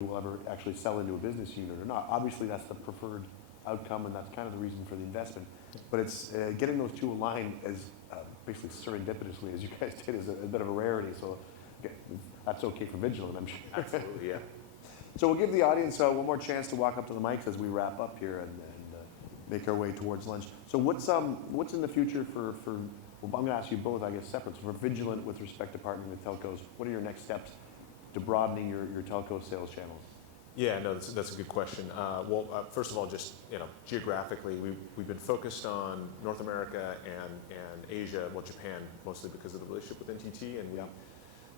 will ever actually sell into a business unit or not. Obviously, that's the preferred outcome, and that's kind of the reason for the investment. But it's getting those two aligned as basically serendipitously as you guys did is a bit of a rarity. So that's okay for Vigilant, I'm sure. Absolutely, yeah. So we'll give the audience one more chance to walk up to the mics as we wrap up here and make our way towards lunch. So what's in the future for well, I'm going to ask you both, I guess, separate. So for Vigilant with respect to partnering with telcos, what are your next steps to broadening your telco sales channels? Yeah, no, that's a good question. First of all, just geographically, we've been focused on North America and Asia, well, Japan, mostly because of the relationship with NTT, and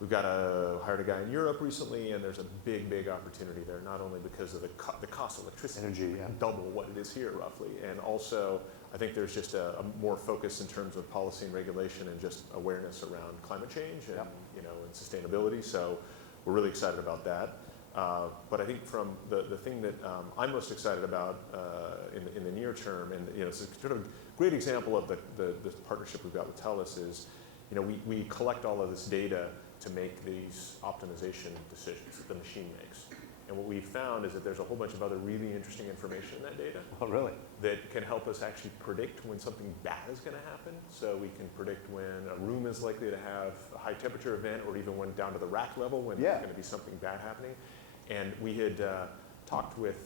we've hired a guy in Europe recently, and there's a big opportunity there, not only because of the cost of electricity, energy, double what it is here roughly, and also I think there's just a more focus in terms of policy and regulation and just awareness around climate change and and sustainability. So we're really excited about that. But I think from the thing that I'm most excited about in the near term, and it's a sort of great example of the partnership we've got with Telus is, we collect all of this data to make these optimization decisions that the machine makes. And what we've found is that there's a whole bunch of other really interesting information in that data. Oh, really? That can help us actually predict when something bad is going to happen. So we can predict when a room is likely to have a high temperature event, or even when down to the rack level when there's going to be something bad happening. And we had talked with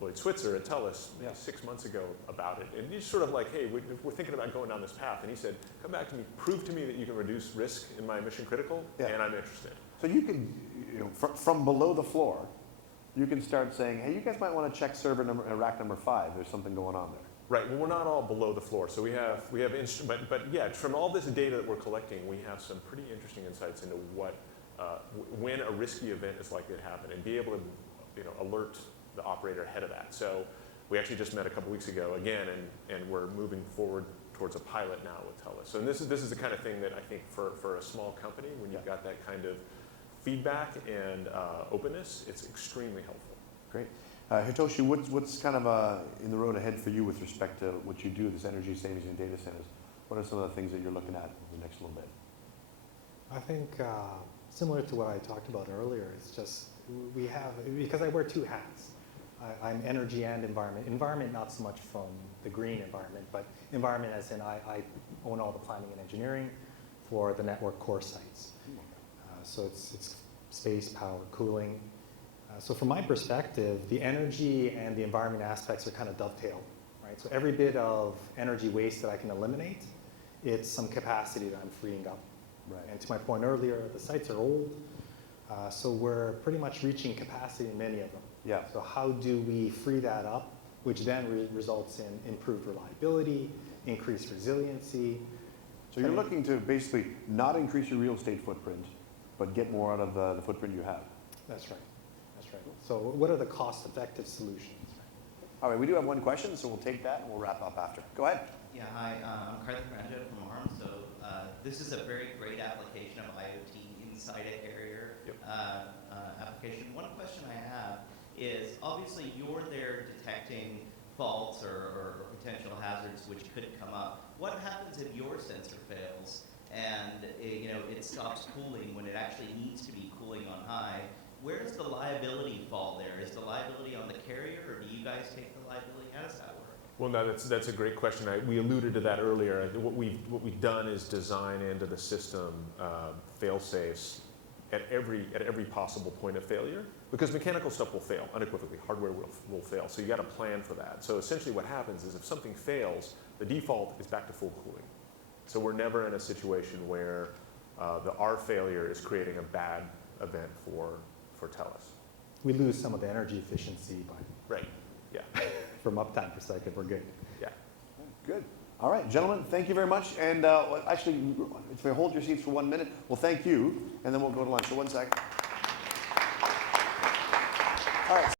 Lloyd Switzer at Telus 6 months ago about it. And he's sort of like, hey, we're thinking about going down this path. And he said, come back to me, prove to me that you can reduce risk in my mission critical, and I'm interested. So you can, from below the floor, you can start saying, hey, you guys might want to check server number, rack number 5. There's something going on there. Right. Well, we're not all below the floor. So we have but yeah, from all this data that we're collecting, we have some pretty interesting insights into what when a risky event is likely to happen, and be able to alert the operator ahead of that. So we actually just met a couple weeks ago again, and we're moving forward towards a pilot now with Telus. So this is the kind of thing that I think for a small company, when you've got that kind of feedback and openness, it's extremely helpful. Great. Hitoshi, what's kind of in the road ahead for you with respect to what you do, this energy savings in data centers? What are some of the things that you're looking at in the next little bit? I think similar to what I talked about earlier, it's just because I wear two hats. I'm energy and environment. Environment not so much from the green environment, but environment as in I own all the planning and engineering for the network core sites. So it's space, power, cooling. So from my perspective, the energy and the environment aspects are kind of dovetailed, right? So every bit of energy waste that I can eliminate, it's some capacity that I'm freeing up. Right. And to my point earlier, the sites are old, so we're pretty much reaching capacity in many of them. Yeah. So how do we free that up, which then results in improved reliability, increased resiliency. So you're looking to basically not increase your real estate footprint, but get more out of the footprint you have. That's right. That's right. So what are the cost-effective solutions? All right, we do have one question, so we'll take that and we'll wrap up after. Go ahead. Yeah, hi, I'm Karthik Ranjan from ARM. So this is a very great application of IoT inside a carrier application. One question I have is, obviously you're there detecting faults or potential hazards which could come up. What happens if your sensor fails and it stops cooling when it actually needs to be cooling on high? Where does the liability fall there? Is the liability on the carrier, or do you guys take the liability? How does that work? Well, no, that's a great question. We alluded to that earlier. What we've done is design into the system fail-safes at every possible point of failure, because mechanical stuff will fail unequivocally. Hardware will fail. So you got to plan for that. So essentially, what happens is if something fails, the default is back to full cooling. So we're never in a situation where our failure is creating a bad event for Telus. We lose some of the energy efficiency, but right. Yeah. From uptime perspective, we're good. Yeah. Good. All right, gentlemen, thank you very much. And actually, if we hold your seats for 1 minute, well, thank you, and then we'll go to lunch. So 1 sec.